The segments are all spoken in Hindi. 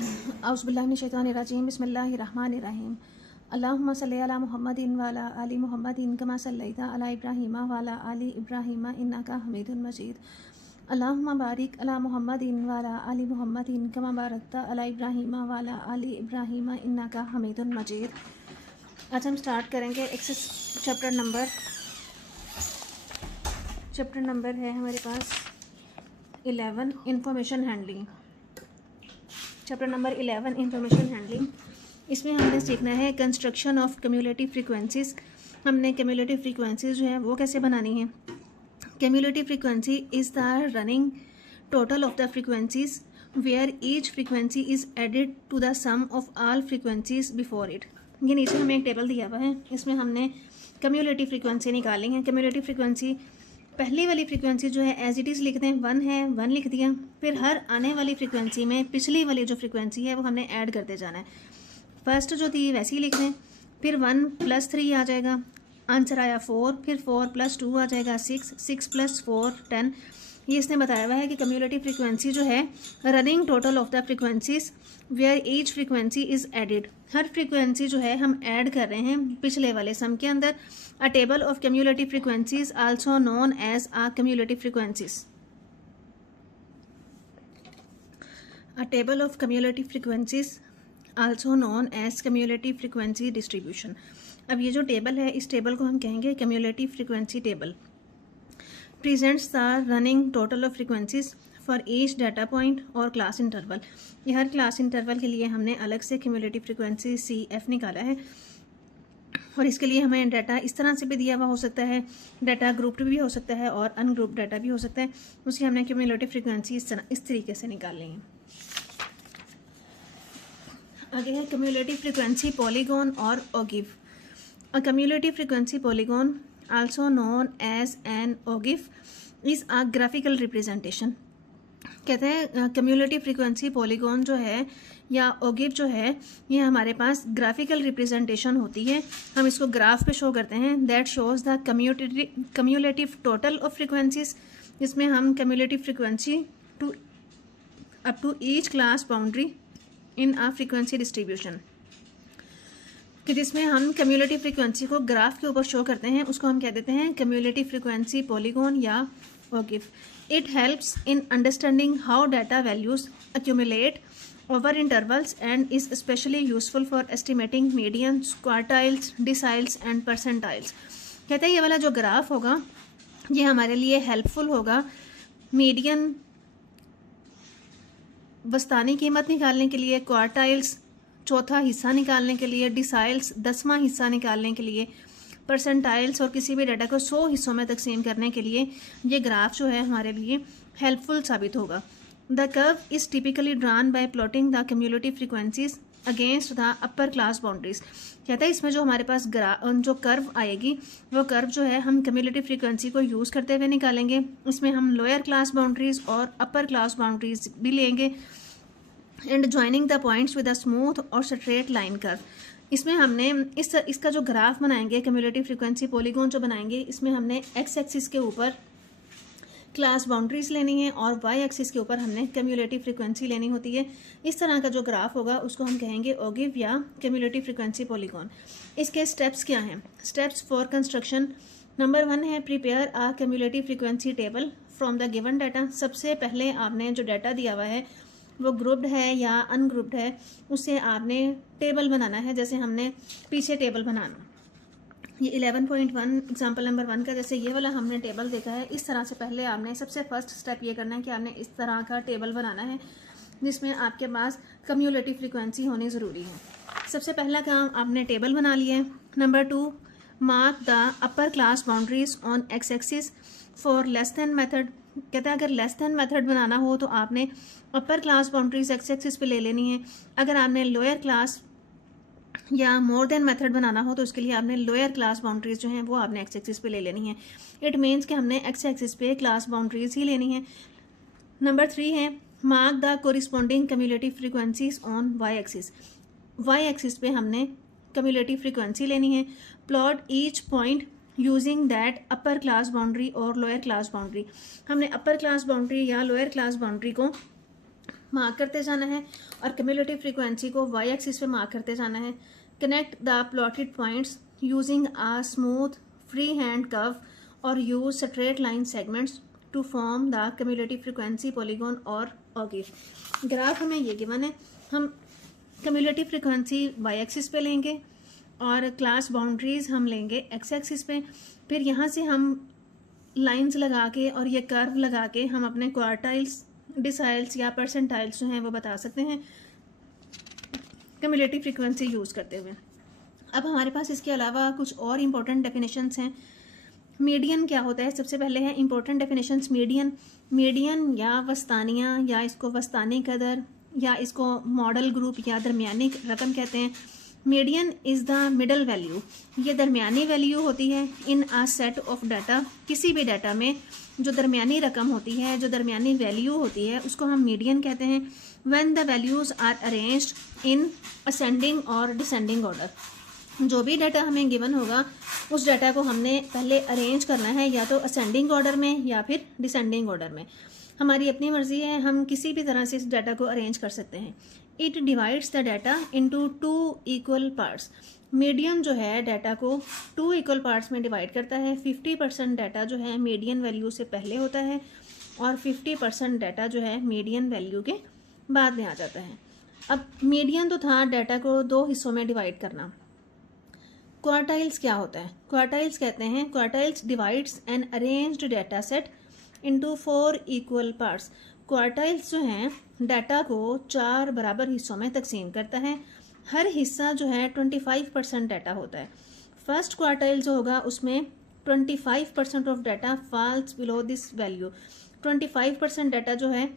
औज़ुबिल्लाहिमिनश्शैतानिर्रजीम बिस्मिल्लाहिर्रहमानिर्रहीम अल्लाहुम्मा सल्लि अला मुहम्मदिन व अला आलि मुहम्मदिन कमा सल्लैता अला इब्राहीम व अला आलि इब्राहीम इन्नका हमीदुन मजीद अल्लाहुम्मा बारिक अला मुहम्मदिन व अला आलि मुहम्मदिन कमा बारकता अला इब्राहीम व अला आलि इब्राहीम इन्नका हमीदुन मजीद। आज हम स्टार्ट करेंगे एक्सरसाइज चैप्टर नंबर है हमारे पास 11 information handling. Chapter number 11 information handling. इसमें हमने सीखना है कंस्ट्रक्शन ऑफ क्यूमुलेटिव फ्रीक्वेंसीज। हमने क्यूमुलेटिव फ्रीक्वेंसीज जो है वो कैसे बनानी है। Cumulative frequency is the running total of the frequencies where each frequency is added to the sum of all frequencies before it. ये नीचे हमें एक टेबल दिया हुआ है, इसमें हमने क्यूमुलेटिव फ्रीक्वेंसी निकाली है। क्यूमुलेटिव फ्रीक्वेंसी पहली वाली फ्रीक्वेंसी जो है एज इट इज़ लिख दें, 1 है, 1 लिख दिया। फिर हर आने वाली फ्रीक्वेंसी में पिछली वाली जो फ्रीक्वेंसी है वो हमने ऐड करते जाना है। फर्स्ट जो थी वैसे ही लिख दें, फिर 1 + 3 आ जाएगा, आंसर आया 4, फिर 4 + 2 आ जाएगा 6, 6 + 4 10। ये इसने बताया हुआ है कि क्यूमुलेटिव फ्रीक्वेंसी जो है running total of the frequencies where each frequency is added. हर फ्रीक्वेंसी जो है हम ऐड कर रहे हैं पिछले वाले सम के अंदर। A table of cumulative frequencies also known as a cumulative frequencies. A table of cumulative frequencies also known as cumulative frequency distribution. अब ये जो टेबल है इस टेबल को हम कहेंगे cumulative frequency table. Presents the running total of frequencies for each data point और क्लास इंटरवल। ये हर क्लास इंटरवल के लिए हमने अलग से क्यूमुलेटिव फ्रीक्वेंसी CF निकाला है और इसके लिए हमें डाटा इस तरह से भी दिया हुआ हो सकता है, डाटा ग्रुप्ड भी हो सकता है और अनग्रुप्ड डाटा भी हो सकता है। उसकी हमने क्यूमुलेटिव फ्रीक्वेंसी इस तरीके से निकालनी है। आगे है क्यूमुलेटिव फ्रीक्वेंसी पॉलीगॉन और ogive. A cumulative frequency polygon also known as an ogive is a graphical representation. कहते हैं क्यूमुलेटिव फ्रीक्वेंसी पॉलीगॉन जो है या ओगिव जो है ये हमारे पास ग्राफिकल रिप्रेजेंटेशन होती है। हम इसको ग्राफ पे शो करते हैं। That shows the cumulative total of frequencies. इसमें हम cumulative frequency to up to each class boundary in a frequency distribution, कि जिसमें हम क्यूमुलेटिव फ्रीक्वेंसी को ग्राफ के ऊपर शो करते हैं, उसको हम कह देते हैं क्यूमुलेटिव फ्रीक्वेंसी पॉलीगॉन या ओगिव। It helps in understanding how data values accumulate over intervals and is especially useful for estimating medians, quartiles, deciles and percentiles। कहते हैं ये वाला जो ग्राफ होगा ये हमारे लिए हेल्पफुल होगा मीडियन वस्तानी कीमत निकालने के लिए, क्वार्टाइल्स चौथा हिस्सा निकालने के लिए, डिसाइल्स 10वां हिस्सा निकालने के लिए, परसेंटाइल्स और किसी भी डाटा को 100 हिस्सों में तकसीम करने के लिए ये ग्राफ जो है हमारे लिए हेल्पफुल साबित होगा। The curve is typically drawn bye plotting the cumulative frequencies against the upper class boundaries. कहता है इसमें जो हमारे पास जो कर्व आएगी वो कर्व जो है हम क्यूमुलेटिव फ्रीक्वेंसी को यूज़ करते हुए निकालेंगे। इसमें हम लोअर क्लास बाउंड्रीज और अपर क्लास बाउंड्रीज भी लेंगे and joining the points with a smooth और स्ट्रेट लाइन कर्व। इसमें हमने इसका जो ग्राफ बनाएंगे क्यूमुलेटिव फ्रीक्वेंसी पॉलीगॉन जो बनाएंगे, इसमें हमने एक्स एक्सिस के ऊपर क्लास बाउंड्रीज लेनी है और वाई एक्सिस के ऊपर हमने क्यूमुलेटिव फ्रीक्वेंसी लेनी होती है। इस तरह का जो ग्राफ होगा उसको हम कहेंगे ओगिव या क्यूमुलेटिव फ्रीक्वेंसी पॉलीगॉन। इसके स्टेप्स क्या हैं? Steps for construction. नंबर 1 है prepare a cumulative frequency table from the given data. सबसे पहले आपने जो डाटा दिया हुआ है वो ग्रुप्ड है या अनग्रुप्ड है, उससे आपने टेबल बनाना है। जैसे हमने पीछे टेबल बनाना, ये 11.1 एग्जाम्पल नंबर 1 का जैसे ये वाला हमने टेबल देखा है, इस तरह से पहले आपने सबसे फर्स्ट स्टेप ये करना है कि आपने इस तरह का टेबल बनाना है जिसमें आपके पास क्यूमुलेटिव फ्रीक्वेंसी होनी ज़रूरी है। सबसे पहला काम आपने टेबल बना लिया है। Number 2, mark the upper class boundaries on x axis for less than method. कहता है अगर लेस दैन मेथड बनाना हो तो आपने upper class boundaries x axis पे ले लेनी है। अगर आपने लोअर क्लास या मोर देन मेथड बनाना हो तो उसके लिए आपने लोअर क्लास बाउंड्रीज जो हैं वो आपने एक्स एक्सिस पे ले लेनी है। इट मीन्स कि हमने एक्स एक्सिस पे क्लास बाउंड्रीज ही लेनी है। नंबर 3 है mark the corresponding cumulative frequencies on Y axis. Y axis पे हमने क्यूमुलेटिव फ्रीक्वेंसी लेनी है। Plot each point using that upper class boundary और लोअर क्लास बाउंड्री। हमने अपर क्लास बाउंड्री या लोअर क्लास बाउंड्री को मार्क करते जाना है और क्यूमुलेटिव फ्रीक्वेंसी को वाई एक्सिस पे मार्क करते जाना है। Connect the plotted points using a smooth free hand curve और use straight line segments to form the cumulative frequency polygon और ऑगिव। ग्राफ हमें ये गिवन है, हम क्यूमुलेटिव फ्रीक्वेंसी वाई एक्सिस पे लेंगे और क्लास बाउंड्रीज हम लेंगे एक्स एक्सिस पे, फिर यहाँ से हम लाइंस लगा के और ये कर्व लगा के हम अपने क्वार्टाइल्स, डिसाइल्स या परसेंटाइल्स जो हैं वो बता सकते हैं क्यूमुलेटिव फ्रीक्वेंसी यूज़ करते हुए। अब हमारे पास इसके अलावा कुछ और इम्पोर्टेंट डेफिनेशंस हैं। मीडियन क्या होता है, सबसे पहले है इम्पोर्टेंट डेफिनेशंस। मीडियन या वस्तानिया या इसको वस्तानी कदर या इसको मॉडल ग्रुप या दरमियानी रकम कहते हैं। Median is the middle value, ये दरमियानी वैल्यू होती है इन आ सेट ऑफ डाटा, किसी भी डाटा में जो दरमियानी रकम होती है, जो दरमियानी वैल्यू होती है उसको हम मीडियन कहते हैं। When the values are arranged in ascending और डिसेंडिंग ऑर्डर, जो भी डाटा हमें गिवन होगा उस डाटा को हमने पहले अरेंज करना है या तो असेंडिंग ऑर्डर में या फिर डिसेंडिंग ऑर्डर में, हमारी अपनी मर्जी है, हम किसी भी तरह से इस डाटा को अरेंज कर सकते हैं। It divides the data into 2 equal parts, median जो है डाटा को 2 इक्वल पार्ट्स में डिवाइड करता है। 50% डाटा जो है मीडियन वैल्यू से पहले होता है और 50% डाटा जो है मीडियन वैल्यू के बाद में आ जाता है। अब मीडियन तो था डाटा को 2 हिस्सों में डिवाइड करना। क्वार्टाइल्स क्या होता है, क्वार्टाइल्स कहते हैं quartiles divides an arranged data set into 4 equal parts. Quartiles जो हैं डाटा को 4 बराबर हिस्सों में तकसीम करता है। हर हिस्सा जो है 25% डाटा होता है। फर्स्ट क्वार्टाइल जो होगा उसमें 25% of data falls below this value. 25% data जो है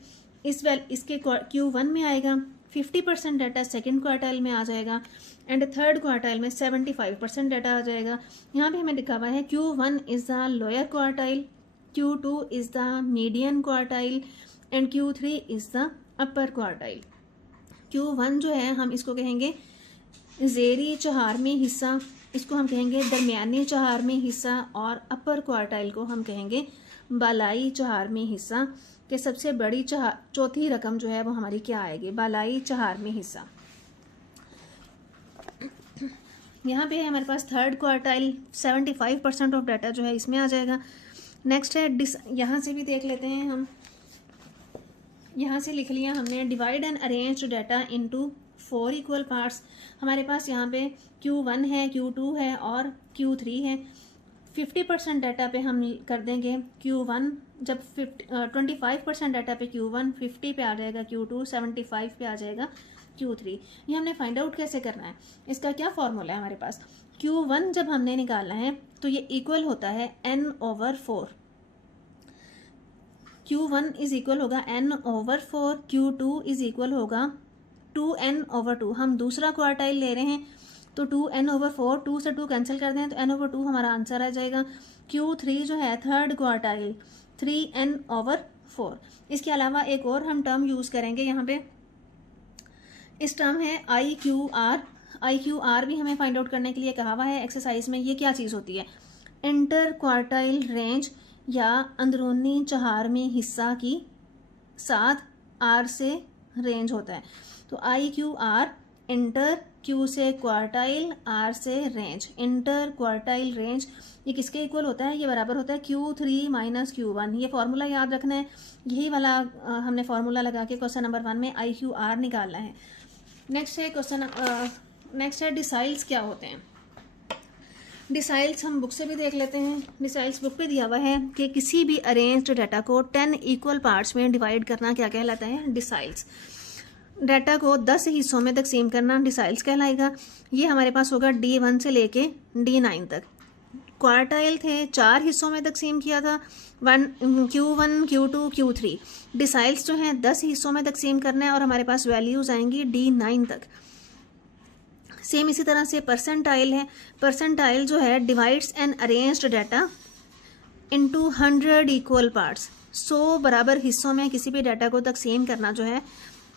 इसके Q1 में आएगा, 50% डाटा सेकेंड क्वार्टाइल में आ जाएगा एंड थर्ड क्वार्टाइल में 75% डाटा आ जाएगा। यहाँ पे हमें लिखा हुआ है Q1 is the lower quartile, Q2 is the median quartile and Q3 is the upper quartile. Q1 जो है हम इसको कहेंगे ज़ेरी चहारमी हिस्सा, इसको हम कहेंगे दरमियानी चहारमी हिस्सा और अपर क्वार्टाइल को हम कहेंगे बालाई चहारमी हिस्सा। कि सबसे बड़ी चौथी रकम जो है वो हमारी क्या आएगी, बालाई चहारमी हिस्सा। यहाँ पे है हमारे पास थर्ड क्वार्टाइल, 75% ऑफ डाटा जो है इसमें आ जाएगा। नेक्स्ट है यहाँ से भी देख लेते हैं हम, यहाँ से लिख लिया हमने divide and arrange data into 4 equal parts. हमारे पास यहाँ पे Q1 है, Q2 है और Q3 है। 50% डाटा पे हम कर देंगे Q1, जब 25% डाटा पे Q1, 50 पे आ जाएगा Q2, 75 पे आ जाएगा Q3। ये हमने फाइंड आउट कैसे करना है, इसका क्या फॉर्मूला है हमारे पास। Q1 जब हमने निकालना है तो ये इक्वल होता है n/4। Q1 इज इक्वल होगा n/4, Q2 इज इक्वल होगा 2n/2। हम दूसरा क्वार्टाइल ले रहे हैं तो 2n/4, 2 से 2 कैंसिल कर दें तो n/2 हमारा आंसर आ जाएगा। Q3 जो है थर्ड क्वार्टाइल 3n/4। इसके अलावा एक और हम टर्म यूज़ करेंगे यहाँ पे, इस टर्म है IQR। IQR भी हमें फाइंड आउट करने के लिए कहा हुआ है एक्सरसाइज में। ये क्या चीज़ होती है, इंटर क्वार्टाइल रेंज या अंदरूनी चहारमी हिस्सा की साथ R से रेंज होता है। तो IQR इंटर, Q से क्वार्टाइल, R से रेंज, इंटर क्वार्टाइल रेंज। ये किसके इक्वल होता है, ये बराबर होता है Q3 - Q1। ये फार्मूला याद रखना है, यही वाला हमने फार्मूला लगा के क्वेश्चन नंबर 1 में IQR निकालना है। नेक्स्ट है डिसाइल्स क्या होते हैं। डिसाइल्स हम बुक से भी देख लेते हैं। डिसाइल्स बुक पे दिया हुआ है कि किसी भी अरेंज्ड डाटा को 10 इक्वल पार्ट्स में डिवाइड करना क्या कहलाता है, डिसाइल्स। डाटा को 10 हिस्सों में तकसीम करना डिसाइल्स कहलाएगा। ये हमारे पास होगा D1 से लेके D9 तक। क्वार्टाइल थे 4 हिस्सों में तकसीम किया था, Q1, Q2, Q3। डिसाइल्स जो हैं 10 हिस्सों में तकसीम करना है और हमारे पास वैल्यूज़ आएंगी D9 तक। सेम इसी तरह से परसेंटाइल है। परसेंटाइल जो है divides an arranged data into 100 equal parts. 100 बराबर हिस्सों में किसी भी डाटा को तकसीम करना जो है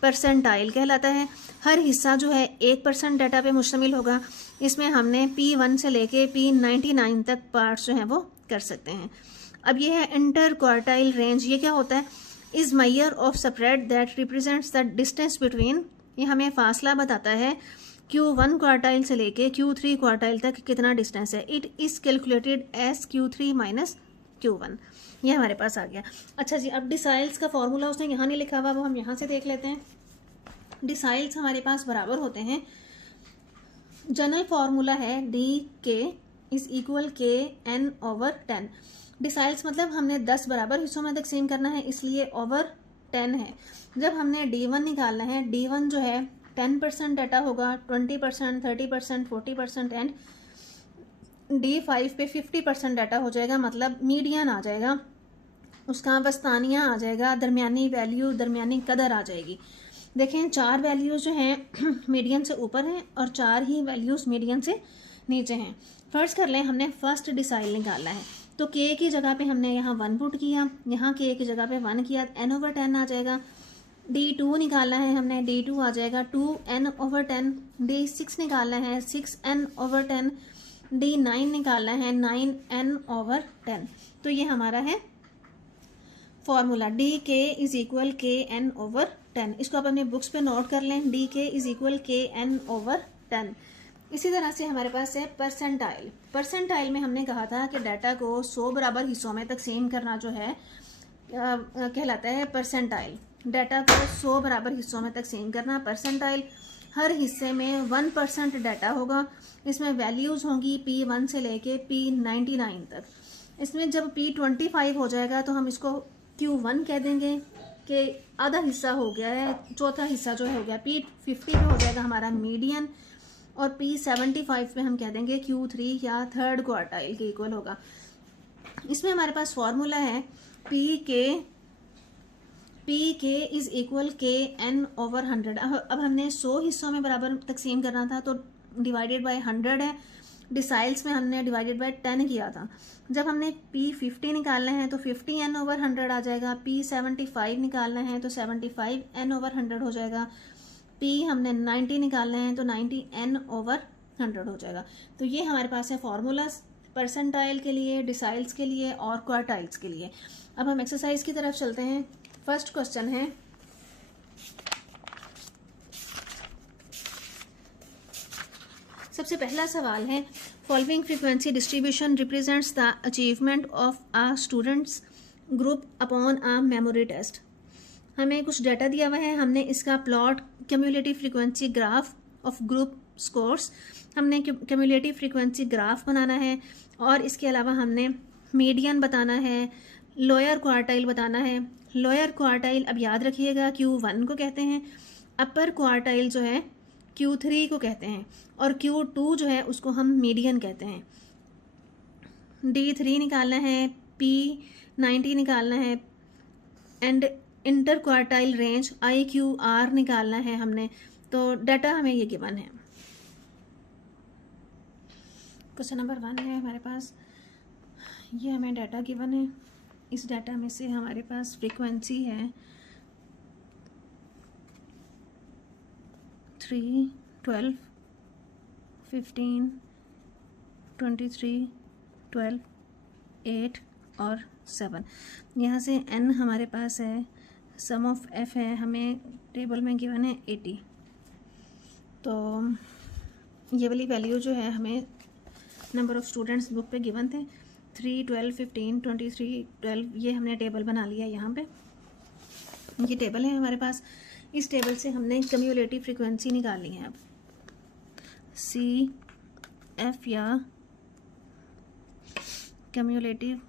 परसेंटाइल कहलाता है। हर हिस्सा जो है 1% डाटा पे मुश्तमिल होगा। इसमें हमने P1 से लेके P99 तक पार्ट्स जो हैं वो कर सकते हैं। अब ये है इंटर क्वार्टाइल रेंज। ये क्या होता है, is measure of spread that represents the distance between, ये हमें फासला बताता है Q1 क्वार्टाइल से लेके Q3 क्वार्टाइल तक कितना डिस्टेंस है। It is calculated as Q3 minus Q1, ये हमारे पास आ गया। अच्छा जी, अब डिसाइल्स का फॉर्मूला उसने यहाँ नहीं लिखा हुआ, वो हम यहाँ से देख लेते हैं। डिसाइल्स हमारे पास बराबर होते हैं, जनरल फॉर्मूला है डी के इज इक्वल के एन ओवर 10। डिसाइल्स मतलब हमने 10 बराबर हिस्सों में तकसीम करना है, इसलिए ओवर 10 है। जब हमने D1 निकालना है, D1 जो है 10% डाटा होगा, 20%, 30%, 40% एंड D5 पे 50% डाटा हो जाएगा, मतलब मीडियन आ जाएगा, उसका वस्तानिया आ जाएगा, दरमियानी वैल्यू, दरमियानी कदर आ जाएगी। देखें 4 वैल्यूज़ जो हैं मीडियन से ऊपर हैं और 4 ही वैल्यूज़ मीडियन से नीचे हैं। फर्ज कर लें हमने फर्स्ट डिसाइल निकालना है, तो के की जगह पे हमने यहाँ 1 पुट किया, यहाँ के की जगह पे 1 किया, n/10 आ जाएगा। D2 निकालना है हमने, D2 आ जाएगा 2n/10। D6 निकालना है 6n/10। D9 निकालना है 9n/10। तो ये हमारा है फॉर्मूला, डी के इज इक्वल के एन ओवर 10। इसको आप अपने बुक्स पे नोट कर लें, डी के इज इक्वल के एन ओवर 10। इसी तरह से हमारे पास है परसेंटाइल। परसेंटाइल में हमने कहा था कि डाटा को 100 बराबर हिस्सों में तकसीम करना जो है कहलाता है परसेंटाइल। डाटा को 100 बराबर हिस्सों में तकसीम करना परसेंटाइल। हर हिस्से में 1% डाटा होगा, इसमें वैल्यूज़ होंगी P1 से लेके P99 तक। इसमें जब P25 हो जाएगा तो हम इसको Q1 कह देंगे कि आधा हिस्सा हो गया है, चौथा हिस्सा जो है हो गया। P50 पे हो जाएगा हमारा मीडियन, और P75 पे हम कह देंगे Q3 या थर्ड क्वार्टाइल के इक्वल होगा। इसमें हमारे पास फॉर्मूला है पी के इज इक्वल के एन ओवर 100। अब हमने 100 हिस्सों में बराबर तकसीम करना था, तो डिवाइडेड बाय 100 है। डिसाइल्स में हमने डिवाइडेड बाय 10 किया था। जब हमने P50 निकालना है तो 50n/100 आ जाएगा। P75 निकालना है तो 75n/100 हो जाएगा। P हमने 90 निकालना है तो 90n/100 हो जाएगा। तो ये हमारे पास है फॉर्मूलाज परसेंटाइल के लिए, डिसाइल्स के लिए और क्वार्टाइल्स के लिए। अब हम एक्सरसाइज की तरफ चलते हैं। फर्स्ट क्वेश्चन है, सबसे पहला सवाल है, following frequency distribution represents the achievement of a students group upon a memory test. हमें कुछ डाटा दिया हुआ है, हमने इसका plot cumulative frequency graph of group scores, हमने क्यूमुलेटिव फ्रीक्वेंसी ग्राफ बनाना है, और इसके अलावा हमने मीडियन बताना है, लोअर क्वार्टाइल बताना है। लोअर क्वार्टाइल अब याद रखिएगा Q1 को कहते हैं, अपर क्वार्टाइल जो है Q3 को कहते हैं, और Q2 जो है उसको हम मीडियन कहते हैं। D3 निकालना है, P90 निकालना है, and inter quartile range IQR निकालना है हमने। तो डाटा हमें ये गिवन है। क्वेश्चन नंबर 1 है हमारे पास, ये हमें डाटा गिवन है। इस डाटा में से हमारे पास फ्रीक्वेंसी है 3, 12, 15, 23, 12, 8 और 7। यहाँ से n हमारे पास है, सम ऑफ f है, हमें टेबल में गिवन है 80। तो ये वाली वैल्यू जो है हमें नंबर ऑफ़ स्टूडेंट्स बुक पे गिवन थे 3, 12, 15, 23, 12। ये हमने टेबल बना लिया यहाँ पे, ये टेबल है हमारे पास। इस टेबल से हमने क्यूमुलेटिव फ्रीक्वेंसी निकालनी है। अब CF या क्यूमुलेटिव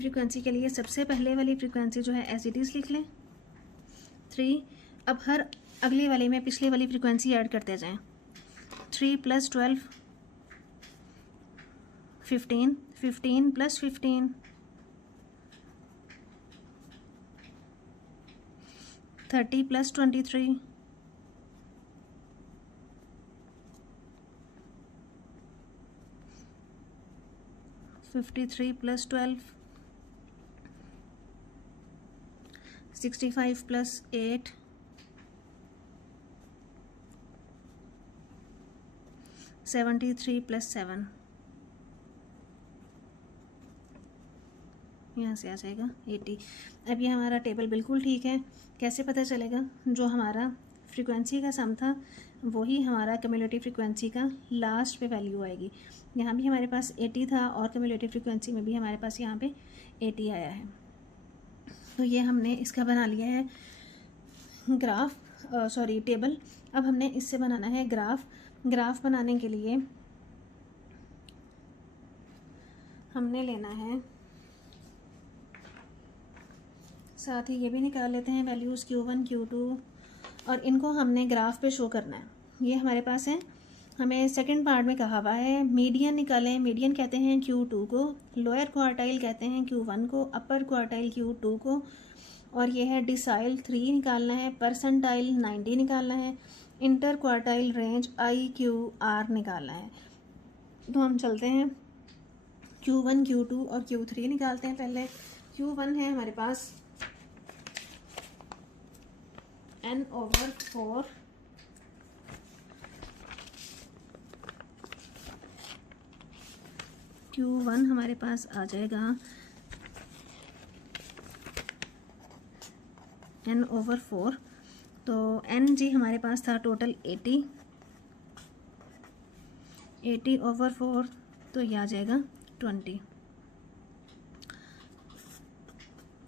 फ्रीक्वेंसी के लिए सबसे पहले वाली फ्रीक्वेंसी जो है एज इट इज़ लिख लें 3। अब हर अगले वाले में पिछले वाली फ्रीक्वेंसी ऐड करते जाएं। 3 + 12 15, 15 + 15 30 + 23 53 + 12 65 + 8 73 + 7, यहाँ से आ जाएगा 80। अब ये हमारा टेबल बिल्कुल ठीक है। कैसे पता चलेगा? जो हमारा फ्रीक्वेंसी का सम था वही हमारा कम्युलेटिव फ्रीक्वेंसी का लास्ट पे वैल्यू आएगी। यहाँ भी हमारे पास 80 था और कम्युलेटिव फ्रीक्वेंसी में भी हमारे पास यहाँ पे 80 आया है। तो ये हमने इसका बना लिया है ग्राफ, टेबल। अब हमने इससे बनाना है ग्राफ। ग्राफ बनाने के लिए हमने लेना है, साथ ही ये भी निकाल लेते हैं वैल्यूज़ Q1 Q2, और इनको हमने ग्राफ पे शो करना है। ये हमारे पास है। हमें सेकंड पार्ट में कहा हुआ है मीडियन निकालें। मीडियन कहते हैं Q2 को, लोअर क्वार्टाइल कहते हैं Q1 को, अपर क्वार्टाइल Q2 को, और ये है डिसाइल 3 निकालना है, परसेंटाइल 90 निकालना है, इंटर क्वार्टाइल रेंज IQR निकालना है। तो हम चलते हैं Q1 Q2 और Q3 निकालते हैं। पहले Q1 है हमारे पास n/4 Q1 हमारे पास आ जाएगा n/4। तो n जी हमारे पास था टोटल 80/4, तो ये आ जाएगा 20।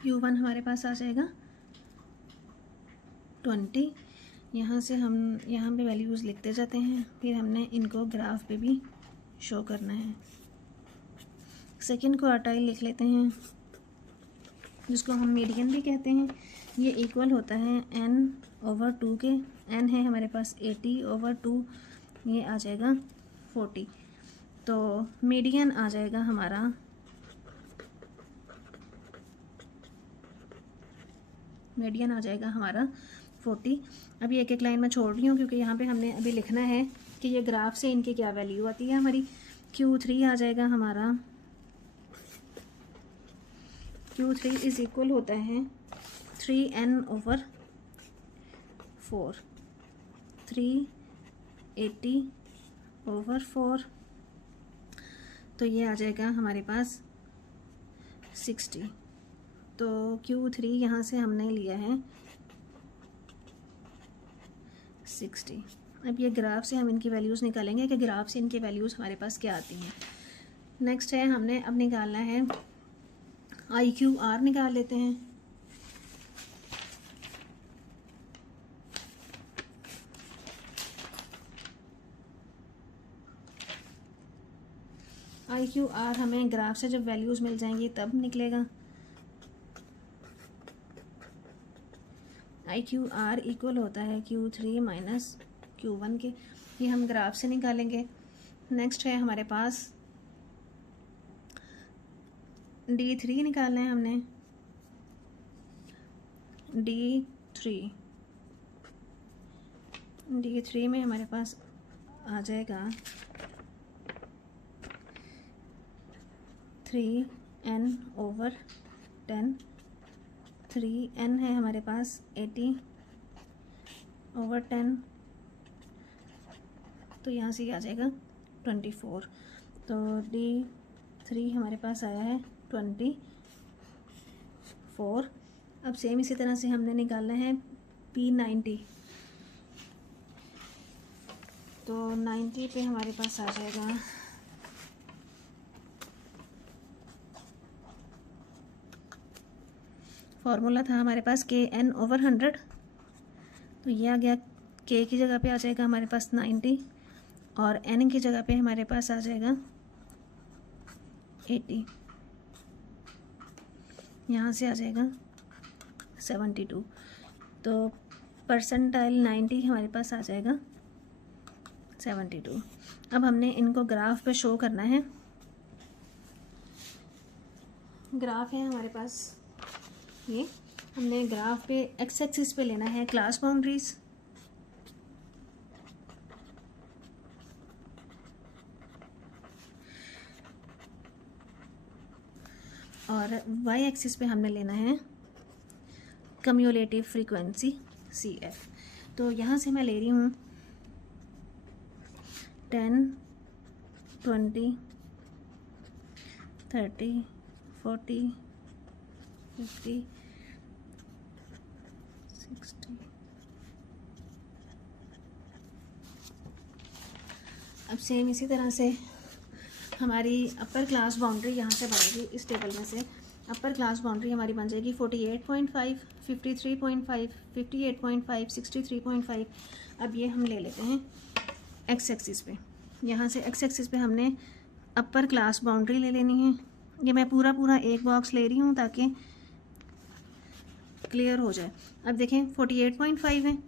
Q1 हमारे पास आ जाएगा 20। यहाँ से हम यहाँ पे वैल्यूज़ लिखते जाते हैं, फिर हमने इनको ग्राफ पे भी शो करना है। सेकंड क्वार्टाइल लिख लेते हैं, जिसको हम मीडियन भी कहते हैं। ये इक्वल होता है n/2 के। n है हमारे पास 80/2, ये आ जाएगा 40। तो मीडियन आ जाएगा हमारा 40। अभी एक एक लाइन में छोड़ रही हूँ क्योंकि यहाँ पे हमने अभी लिखना है कि ये ग्राफ से इनकी क्या वैल्यू आती है। हमारी Q3 आ जाएगा हमारा, Q3 इज इक्वल होता है 3n/4, 380/4, तो ये आ जाएगा हमारे पास 60। तो Q3 यहाँ से हमने लिया है 60। अब ये ग्राफ से हम इनकी वैल्यूज़ निकालेंगे कि ग्राफ से इनकी वैल्यूज़ हमारे पास क्या आती हैं। नेक्स्ट है हमने अब निकालना है IQR निकाल लेते हैं। IQR हमें ग्राफ से जब वैल्यूज़ मिल जाएंगी तब निकलेगा। IQR इक्वल होता है Q3 माइनस Q1 के। ये हम ग्राफ से निकालेंगे। नेक्स्ट है हमारे पास D3 निकालना है हमने। D3 में हमारे पास आ जाएगा 3n/10। 3n है हमारे पास 80/10, तो यहाँ से आ जाएगा 24। तो D3 हमारे पास आया है 24। अब सेम इसी तरह से हमने निकालना है P90। तो 90 पे हमारे पास आ जाएगा फॉर्मूला था हमारे पास KN/100। तो ये आ गया, K की जगह पे आ जाएगा हमारे पास 90 और N की जगह पे हमारे पास आ जाएगा 80। यहाँ से आ जाएगा 72। तो परसेंटाइल 90 हमारे पास आ जाएगा 72। अब हमने इनको ग्राफ पे शो करना है। ग्राफ है हमारे पास ये। हमने ग्राफ पे एक्स एक्सिस पे लेना है क्लास बाउंड्रीज, और वाई एक्सिस पे हमने लेना है कम्युलेटिव फ्रीक्वेंसी CF। तो यहाँ से मैं ले रही हूँ 10 20, 30, 40, 50, 60। अब सेम इसी तरह से हमारी अपर क्लास बाउंड्री यहाँ से बनेगी, इस टेबल में से अपर क्लास बाउंड्री हमारी बन जाएगी 48.5, 53.5, 58.5, 63.5। अब ये हम ले लेते हैं एक्स एक्सिस पे। यहाँ से एक्स एक्सिस पे हमने अपर क्लास बाउंड्री ले लेनी है। ये मैं पूरा एक बॉक्स ले रही हूँ ताकि क्लियर हो जाए। अब देखें 48.5 है,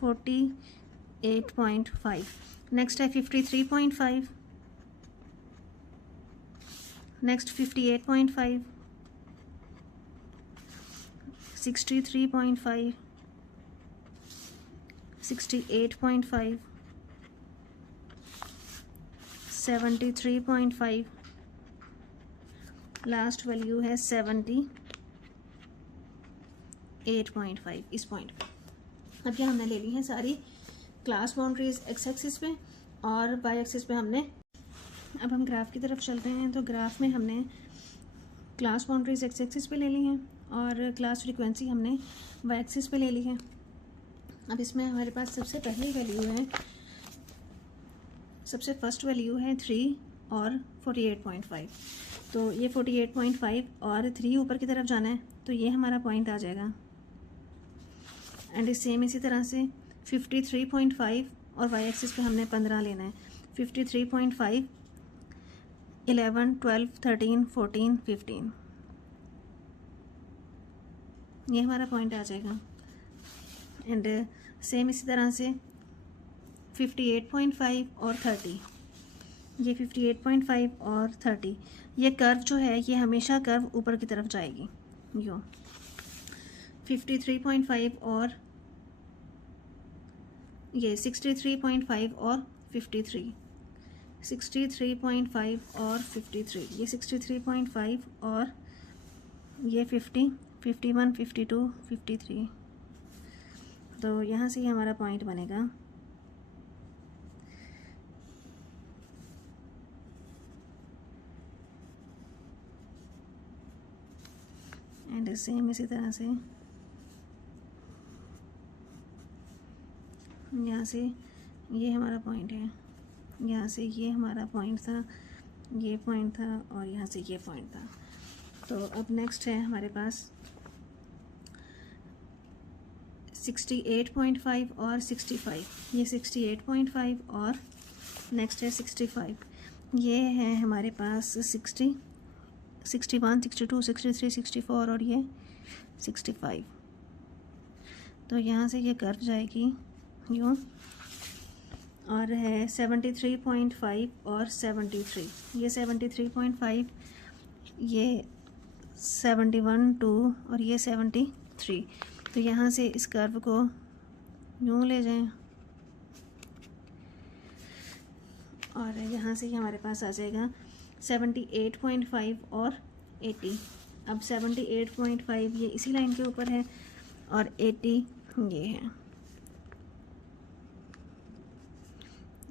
48.5। नेक्स्ट है 53.5, नेक्स्ट 58.5, 63.5, 68.5, 73.5, लास्ट वैल्यू है 78.5 इस पॉइंट पे। अब क्या हमने ले ली है सारी क्लास बाउंड्रीज एक्स एक्सिस पे और वाई एक्सिस पे हमने। अब हम ग्राफ की तरफ चलते हैं। तो ग्राफ में हमने क्लास बाउंड्रीज एक्स एक्सिस पे ले ली हैं और क्लास फ्रीक्वेंसी हमने वाई एक्सिस पे ले ली है। अब इसमें हमारे पास सबसे पहली वैल्यू है, सबसे फर्स्ट वैल्यू है 3 और 48.5। तो ये 48.5 और 3 ऊपर की तरफ जाना है तो ये हमारा पॉइंट आ जाएगा। एंड सेम इसी तरह से 53.5 और वाई एक्सिस पे हमने 15 लेना है। 53.5, 11, 12, 13, 14, 15 ये हमारा पॉइंट आ जाएगा। एंड सेम इसी तरह से 58.5 और 30, ये 58.5 और 30, ये कर्व जो है ये हमेशा कर्व ऊपर की तरफ जाएगी। यो 53.5 और ये 63.5 और 53, 63.5 और 53, ये 63.5 और ये 50, 51, 52, 53। तो यहाँ से ही हमारा पॉइंट बनेगा। एंड सेम इसी तरह से यहाँ से ये हमारा पॉइंट है, यहाँ से ये हमारा पॉइंट था, ये पॉइंट था और यहाँ से ये पॉइंट था। तो अब नेक्स्ट है हमारे पास 68.5 और 65, ये 68.5 और नेक्स्ट है 65। ये है हमारे पास 60, 61, 62, 63, 64 और ये 65। तो यहाँ से ये कर्व जाएगी यूँ और है 73.5 और 73, ये 73.5, ये 71, 2 और ये 73। तो यहाँ से इस कर्व को यूँ ले जाएं और यहाँ से हमारे पास आ जाएगा 78.5 और 80। अब 78.5 ये इसी लाइन के ऊपर है और 80 ये है।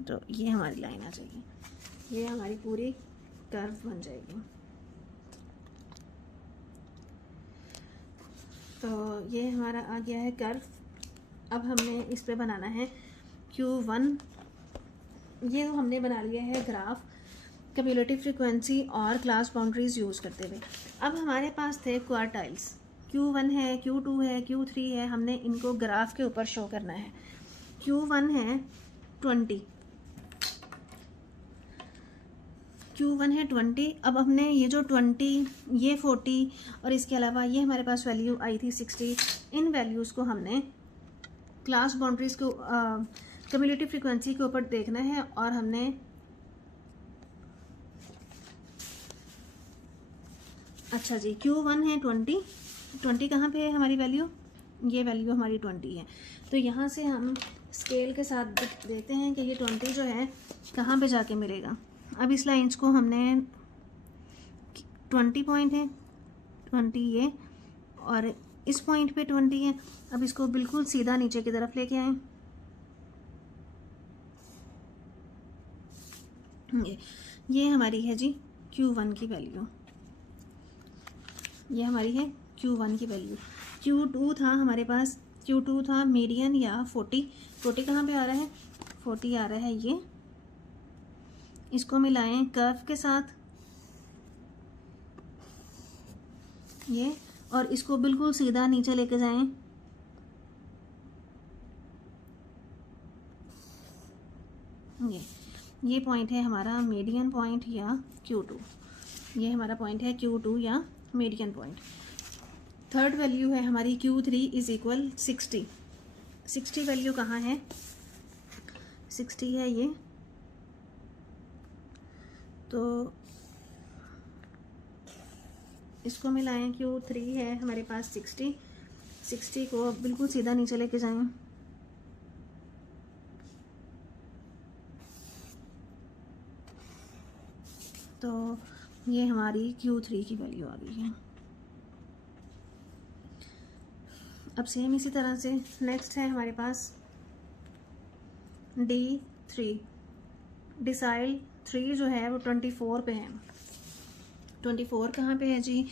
तो ये हमारी लाइन आ जाएगी, ये हमारी पूरी कर्व बन जाएगी। तो ये हमारा आ गया है कर्व। अब हमने इस पे बनाना है Q1। ये हमने बना लिया है ग्राफ कम्युलेटिव फ्रीक्वेंसी और क्लास बाउंड्रीज यूज़ करते हुए। अब हमारे पास थे क्वार्टाइल्स, Q1 है, Q2 है, Q3 है। हमने इनको ग्राफ के ऊपर शो करना है। Q1 है 20, Q1 है 20। अब हमने ये जो 20, ये 40 और इसके अलावा ये हमारे पास वैल्यू आई थी 60, इन वैल्यूज़ को हमने क्लास बाउंड्रीज़ को कम्युलेटिव फ्रीक्वेंसी के ऊपर देखना है। और हमने अच्छा जी Q1 है 20, 20 कहाँ पे है हमारी वैल्यू, ये वैल्यू हमारी 20 है। तो यहाँ से हम स्केल के साथ देते हैं कि ये 20 जो है कहाँ पे जाके मिलेगा। अब इस लाइंस को हमने 20 पॉइंट है, 20 ये और इस पॉइंट पे 20 है। अब इसको बिल्कुल सीधा नीचे की तरफ लेके आए। ये हमारी है जी Q1 की वैल्यू, ये हमारी है Q1 की वैल्यू। Q2 था हमारे पास, Q2 था मीडियन या 40 कहाँ पे आ रहा है, 40 आ रहा है ये। इसको मिलाएं कर्व के साथ ये, और इसको बिल्कुल सीधा नीचे लेके जाएं। ये पॉइंट है हमारा मीडियन पॉइंट या Q2, ये हमारा पॉइंट है Q2 या मीडियन पॉइंट। थर्ड वैल्यू है हमारी Q3 इज इक्वल 60 वैल्यू कहाँ है, 60 है ये। तो इसको मिलाएं, Q3 है हमारे पास 60 को बिल्कुल सीधा नीचे लेके जाएं। तो ये हमारी Q3 की वैल्यू आ गई है। अब सेम इसी तरह से नेक्स्ट है हमारे पास D3, डिसाइल 3 जो है वो 24 पे है। 24 कहाँ पे है जी,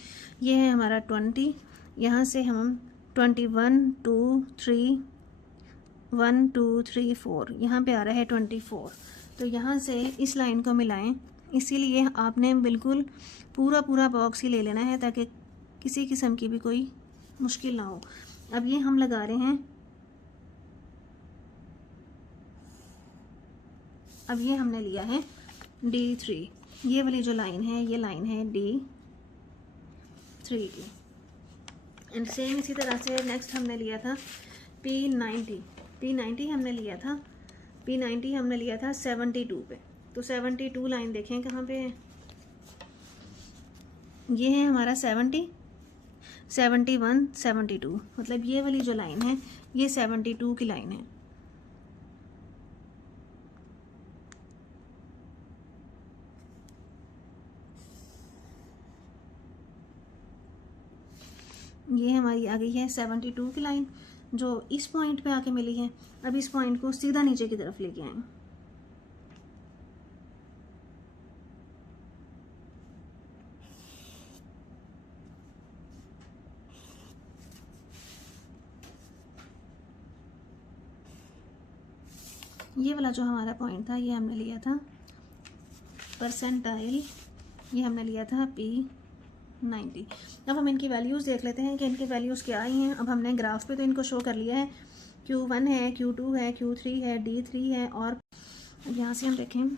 ये है हमारा 20, यहाँ से हम 21 2 3 1 2 3 4 यहाँ पे आ रहा है 24। तो यहाँ से इस लाइन को मिलाएं, इसीलिए आपने बिल्कुल पूरा बॉक्स ही ले लेना है ताकि किसी किस्म की भी कोई मुश्किल ना हो। अब ये हम लगा रहे हैं, अब ये हमने लिया है D3, ये वाली जो लाइन है ये लाइन है D3 की। एंड सेम इसी तरह से नेक्स्ट हमने लिया था P90 हमने लिया था, P90 हमने लिया था 72 पे। तो 72 लाइन देखें कहाँ पे है, ये है हमारा 70 71 72, मतलब ये वाली जो लाइन है ये 72 की लाइन है। ये हमारी आ गई है 72 की लाइन जो इस पॉइंट पे आके मिली है। अब इस पॉइंट को सीधा नीचे की तरफ लेके आए, ये वाला जो हमारा पॉइंट था ये हमने लिया था परसेंटाइल, ये हमने लिया था P90। अब हम इनकी वैल्यूज़ देख लेते हैं कि इनकी वैल्यूज़ क्या आई हैं। अब हमने ग्राफ पे तो इनको शो कर लिया है, Q1 है, Q2 है, Q3 है, D3 है, और यहाँ से हम देखें,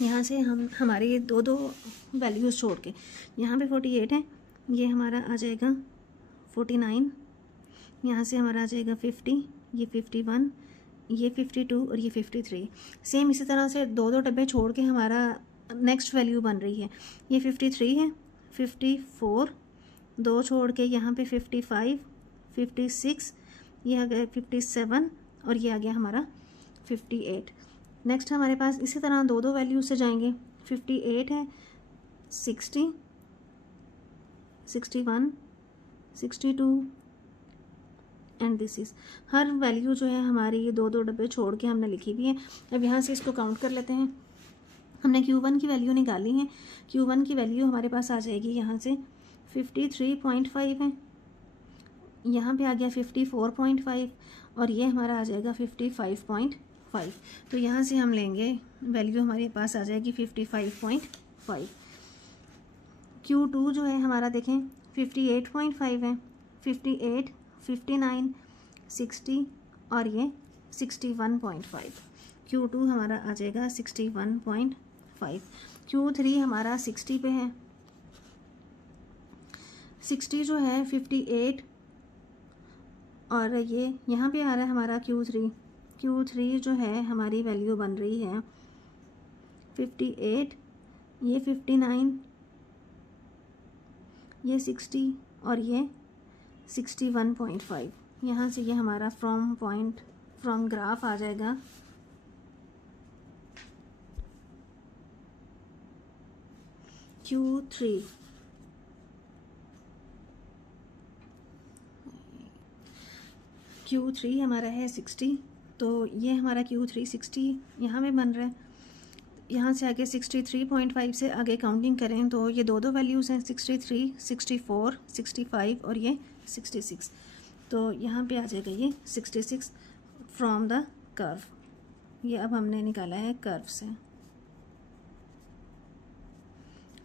यहाँ से हम हमारी दो वैल्यूज़ छोड़ के यहाँ पे 48 है, ये हमारा आ जाएगा 49, यहाँ से हमारा आ जाएगा 50, ये 51, ये 52 और ये 53। सेम इसी तरह से दो डब्बे छोड़ के हमारा नेक्स्ट वैल्यू बन रही है। ये 53 है, 54, दो छोड़ के यहाँ पे 55, 56, ये आ गया 57 और ये आ गया हमारा 58। नेक्स्ट हमारे पास इसी तरह दो वैल्यू से जाएंगे, 58 है, 60, 61, 62 and this is. Her value जो है हमारी ये दो डब्बे छोड़ के हमने लिखी हुई है। अब यहाँ से इसको काउंट कर लेते हैं। हमने Q1 की वैल्यू निकाली है, Q1 की वैल्यू हमारे पास आ जाएगी यहाँ से 53.5 है, यहाँ पे आ गया 54.5 और ये हमारा आ जाएगा 55.5। तो यहाँ से हम लेंगे वैल्यू हमारे पास आ जाएगी 55.5। Q2 जो है हमारा देखें 58.5 है, 58, 59, 60 और ये 61.5। Q2 हमारा आ जाएगा 61.5। Q3 हमारा 60 पे है, 60 जो है 58 और ये यहाँ पे आ रहा है हमारा Q3 जो है हमारी वैल्यू बन रही है 58, ये 59, ये 60 और ये 61.5। यहाँ से ये हमारा फ्रॉम ग्राफ आ जाएगा Q3 हमारा है 60, तो ये हमारा Q3 60 यहाँ में बन रहा है। यहाँ से आगे 63.5 से आगे काउंटिंग करें तो ये दो वैल्यूज़ हैं, 63, 64, 65 और ये 66। तो यहाँ पे आ जाएगा ये 66 फ्रॉम द कर्व। ये अब हमने निकाला है कर्व से,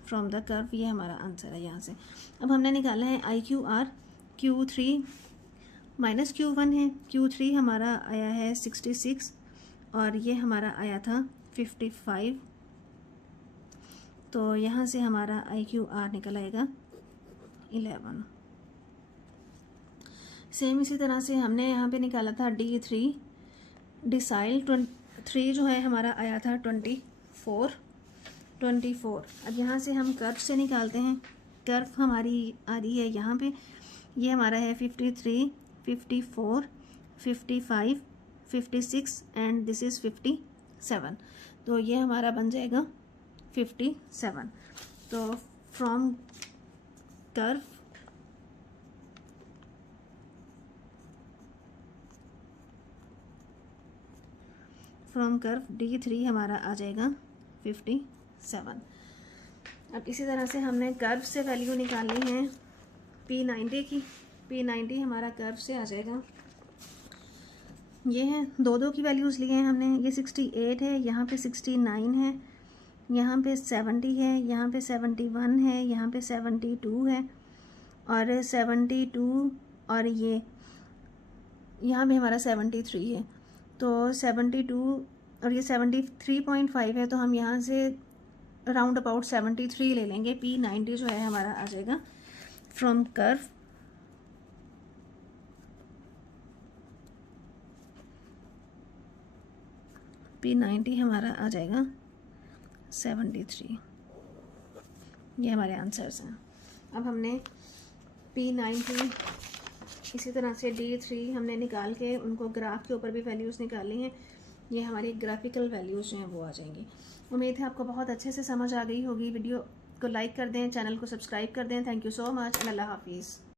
फ्रॉम द कर्व, ये हमारा आंसर है यहाँ से। अब हमने निकाला है IQR, Q3 माइनस Q1 है, Q3 हमारा आया है 66 और ये हमारा आया था 55। तो यहाँ से हमारा IQR निकल आएगा 11। सेम इसी तरह से हमने यहाँ पे निकाला था D3, डिसाइल 3 जो है हमारा आया था 24। अब यहाँ से हम कर्व से निकालते हैं। कर्व हमारी आ रही है यहाँ पे, ये हमारा है 53, 54, 55, 56 एंड दिस इज़ 57। तो ये हमारा बन जाएगा 57। तो फ्रॉम कर्व D3 हमारा आ जाएगा 57। अब इसी तरह से हमने कर्व से वैल्यू निकालनी है P90 की। P90 हमारा कर्व से आ जाएगा, ये है दो की वैल्यूज़ लिए हैं हमने। ये 68 है, यहाँ पे 69 है, यहाँ पे 70 है, यहाँ पे 71 है, यहाँ पे 72 है और 72 और ये यहाँ पे हमारा 73 है। तो 72 और ये 73.5 है, तो हम यहाँ से राउंड अबाउट 73 ले लेंगे। P90 जो है हमारा आ जाएगा फ्रॉम कर्व P90 हमारा आ जाएगा 73। ये हमारे आंसर्स हैं। अब हमने P90 इसी तरह से D3 हमने निकाल के उनको ग्राफ के ऊपर भी वैल्यूज़ निकाली हैं। ये हमारी ग्राफिकल वैल्यूज़ जो हैं वो आ जाएंगी। उम्मीद है आपको बहुत अच्छे से समझ आ गई होगी। वीडियो को लाइक कर दें, चैनल को सब्सक्राइब कर दें। Thank you so much and अल्लाह हाफिज़।